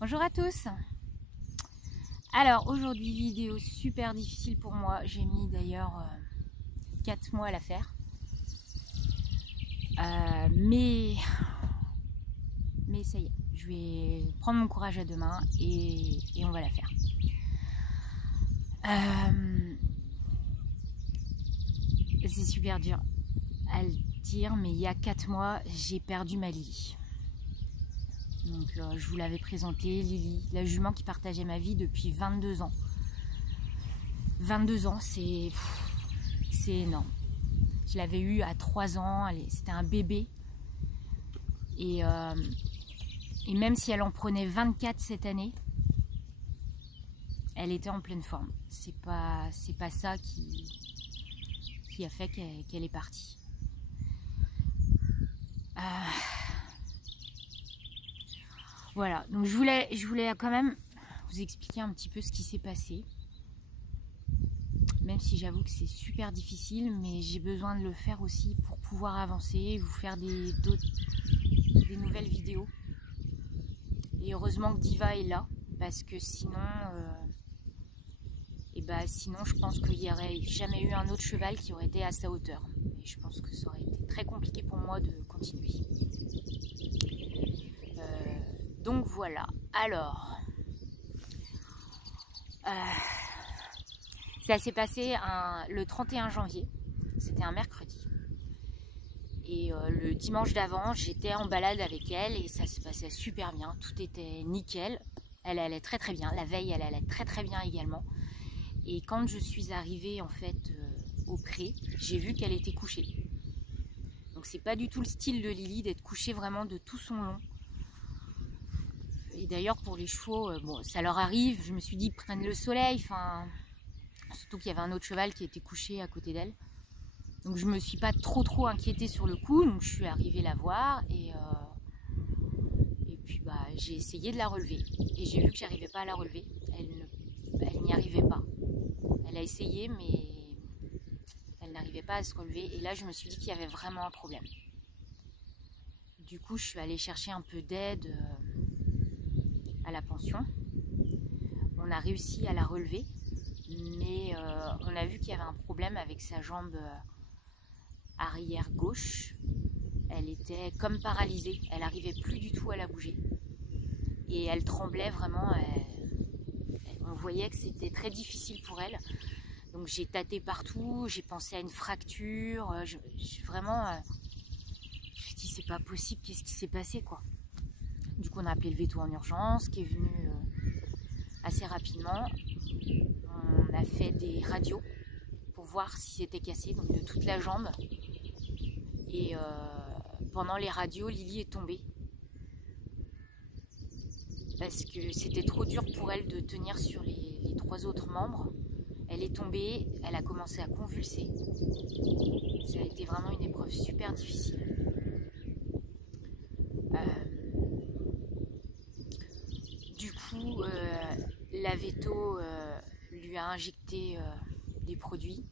Bonjour à tous. Alors aujourd'hui vidéo super difficile pour moi, j'ai mis d'ailleurs 4 mois à la faire, mais ça y est, je vais prendre mon courage à deux mains et on va la faire. C'est super dur à le dire, mais il y a 4 mois j'ai perdu ma Lily. Donc je vous l'avais présenté, Lily, la jument qui partageait ma vie depuis 22 ans. 22 ans, c'est énorme. Je l'avais eue à 3 ans, c'était un bébé. Et même si elle en prenait 24 cette année, elle était en pleine forme. C'est pas ça qui a fait qu'elle est partie. Voilà, donc je voulais quand même vous expliquer un petit peu ce qui s'est passé. Même si j'avoue que c'est super difficile, mais j'ai besoin de le faire aussi pour pouvoir avancer, vous faire des nouvelles vidéos. Et heureusement que Diva est là, parce que sinon, sinon je pense qu'il n'y aurait jamais eu un autre cheval qui aurait été à sa hauteur. Et je pense que ça aurait été très compliqué pour moi de continuer. Donc voilà, alors, ça s'est passé le 31 janvier, c'était un mercredi. Et le dimanche d'avant, j'étais en balade avec elle et ça se passait super bien, tout était nickel. Elle allait très très bien, la veille elle allait très très bien également. Et quand je suis arrivée en fait au pré, j'ai vu qu'elle était couchée. Donc c'est pas du tout le style de Lily d'être couchée vraiment de tout son long. Et d'ailleurs pour les chevaux, bon, ça leur arrive, je me suis dit prennent le soleil, surtout qu'il y avait un autre cheval qui était couché à côté d'elle. Donc je me suis pas trop inquiétée sur le coup, donc je suis arrivée la voir et puis j'ai essayé de la relever. Et j'ai vu que j'arrivais pas à la relever, elle n'y arrivait pas. Elle a essayé mais elle n'arrivait pas à se relever et là je me suis dit qu'il y avait vraiment un problème. Du coup je suis allée chercher un peu d'aide à la pension. On a réussi à la relever, mais on a vu qu'il y avait un problème avec sa jambe arrière gauche. Elle était comme paralysée, elle n'arrivait plus du tout à la bouger. Et elle tremblait vraiment, on voyait que c'était très difficile pour elle. Donc j'ai tâté partout, j'ai pensé à une fracture, je me suis dit c'est pas possible, qu'est-ce qui s'est passé quoi. Du coup on a appelé le véto en urgence qui est venu assez rapidement. On a fait des radios pour voir si c'était cassé, donc de toute la jambe. Et pendant les radios, Lily est tombée. Parce que c'était trop dur pour elle de tenir sur les 3 autres membres. Elle est tombée, elle a commencé à convulser. Ça a été vraiment une épreuve super difficile. Du coup, la véto lui a injecté des produits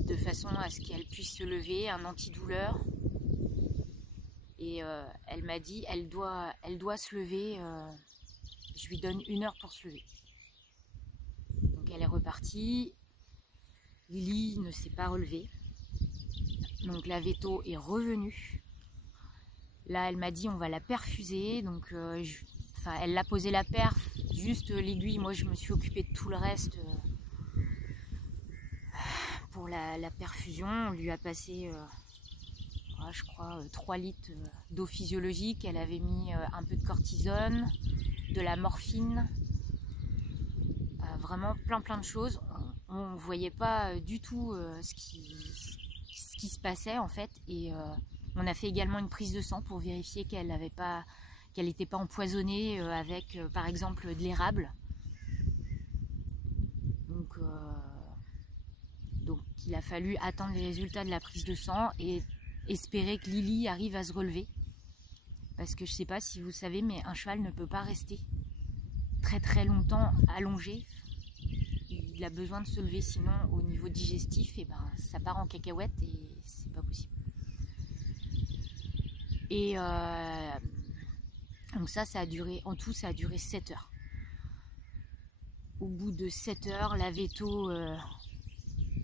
de façon à ce qu'elle puisse se lever, un antidouleur. Et elle m'a dit, elle doit se lever, je lui donne 1 heure pour se lever. Donc elle est repartie, Lily ne s'est pas relevée. Donc la véto est revenue. Là elle m'a dit on va la perfuser, donc elle l'a posé la perf, juste l'aiguille, moi je me suis occupée de tout le reste. Pour la perfusion, on lui a passé, je crois, 3 litres d'eau physiologique. Elle avait mis un peu de cortisone, de la morphine, vraiment plein de choses. On ne voyait pas du tout ce qui se passait en fait. Et on a fait également une prise de sang pour vérifier qu'elle n'était pas empoisonnée avec par exemple de l'érable. Donc il a fallu attendre les résultats de la prise de sang et espérer que Lily arrive à se relever. Parce que je ne sais pas si vous savez, mais un cheval ne peut pas rester très longtemps allongé. Il a besoin de se lever, sinon au niveau digestif, ça part en cacahuète et c'est pas possible. Et Donc ça a duré, en tout ça a duré 7 heures. Au bout de 7 heures, la véto,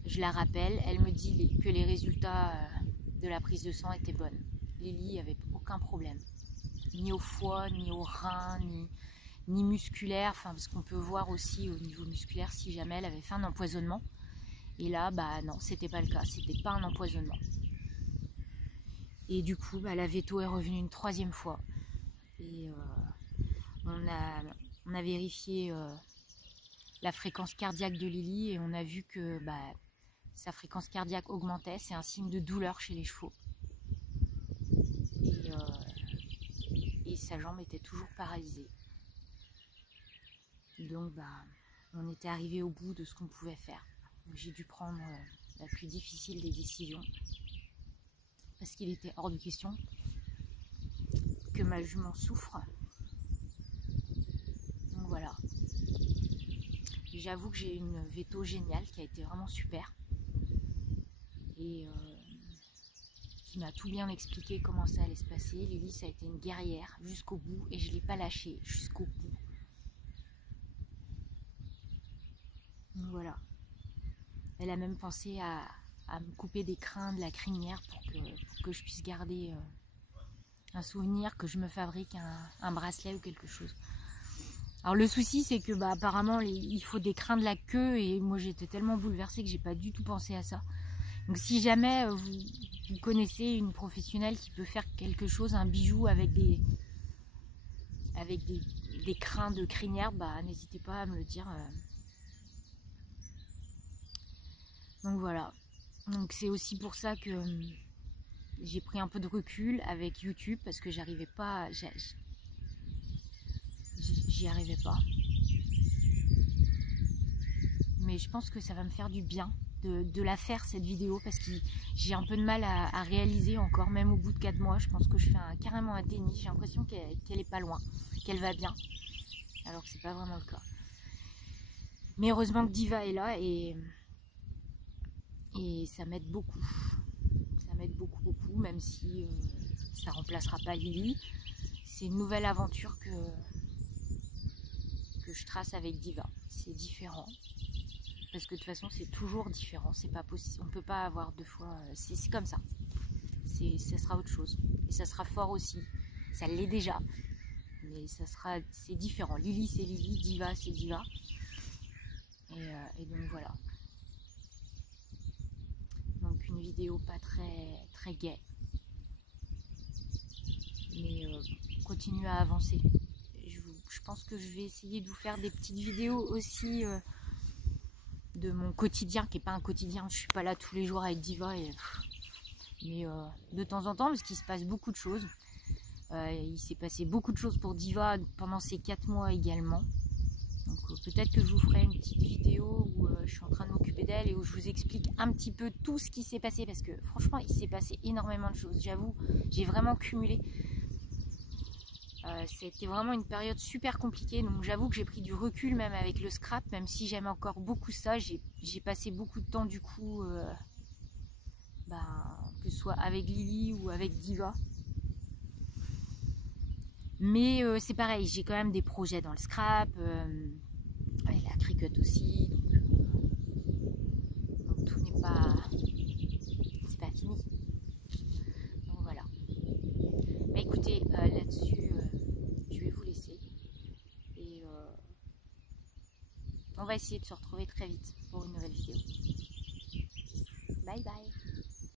je la rappelle, elle me dit que les résultats de la prise de sang étaient bonnes. Lily avait aucun problème, ni au foie, ni au rein, ni musculaire, enfin parce qu'on peut voir aussi au niveau musculaire si jamais elle avait fait un empoisonnement. Et là, bah non, c'était pas le cas, c'était pas un empoisonnement. Et du coup, bah, la véto est revenue une 3e fois. Et on a vérifié la fréquence cardiaque de Lily et on a vu que bah, sa fréquence cardiaque augmentait. C'est un signe de douleur chez les chevaux. Et sa jambe était toujours paralysée. Donc bah, on était arrivé au bout de ce qu'on pouvait faire. J'ai dû prendre la plus difficile des décisions parce qu'il était hors de question que ma jument souffre. Donc voilà. J'avoue que j'ai une véto géniale qui a été vraiment super et qui m'a tout bien expliqué comment ça allait se passer. Lily, ça a été une guerrière jusqu'au bout et je ne l'ai pas lâchée jusqu'au bout. Donc voilà. Elle a même pensé à me couper des crins de la crinière pour que je puisse garder un souvenir, que je me fabrique un bracelet ou quelque chose. Alors le souci c'est que bah, apparemment il faut des crins de la queue et moi j'étais tellement bouleversée que j'ai pas du tout pensé à ça. Donc si jamais vous connaissez une professionnelle qui peut faire quelque chose, un bijou avec des crins de crinière, bah n'hésitez pas à me le dire. Donc voilà. Donc c'est aussi pour ça que j'ai pris un peu de recul avec YouTube parce que j'arrivais pas, j'y arrivais pas. Mais je pense que ça va me faire du bien de la faire cette vidéo parce que j'ai un peu de mal à réaliser encore, même au bout de 4 mois. Je pense que je fais carrément un déni. J'ai l'impression qu'elle est pas loin, qu'elle va bien, alors que c'est pas vraiment le cas. Mais heureusement que Diva est là et ça m'aide beaucoup. Ça m'aide beaucoup, même si ça remplacera pas Lily. C'est une nouvelle aventure que je trace avec Diva. C'est différent. Parce que de toute façon, c'est toujours différent. C'est pas possible. On peut pas avoir 2 fois. C'est comme ça. Ça sera autre chose. Et ça sera fort aussi. Ça l'est déjà. Mais c'est différent. Lily, c'est Lily. Diva, c'est Diva. Et donc voilà. Donc une vidéo pas très gaie. Mais continue à avancer. Je pense que je vais essayer de vous faire des petites vidéos aussi de mon quotidien, qui n'est pas un quotidien. Je suis pas là tous les jours avec Diva. Mais de temps en temps, parce qu'il se passe beaucoup de choses. Il s'est passé beaucoup de choses pour Diva pendant ces 4 mois également. Donc peut-être que je vous ferai une petite vidéo où je suis en train de m'occuper d'elle et où je vous explique un petit peu tout ce qui s'est passé. Parce que franchement, il s'est passé énormément de choses. J'avoue, j'ai vraiment cumulé. C'était vraiment une période super compliquée, donc j'avoue que j'ai pris du recul même avec le scrap, même si j'aime encore beaucoup ça. J'ai passé beaucoup de temps du coup, que ce soit avec Lily ou avec Diva. Mais c'est pareil, j'ai quand même des projets dans le scrap, avec la cricut aussi, donc tout n'est pas, c'est pas fini. Donc voilà. Bah écoutez, là-dessus, je vais vous laisser. Et on va essayer de se retrouver très vite pour une nouvelle vidéo. Bye bye.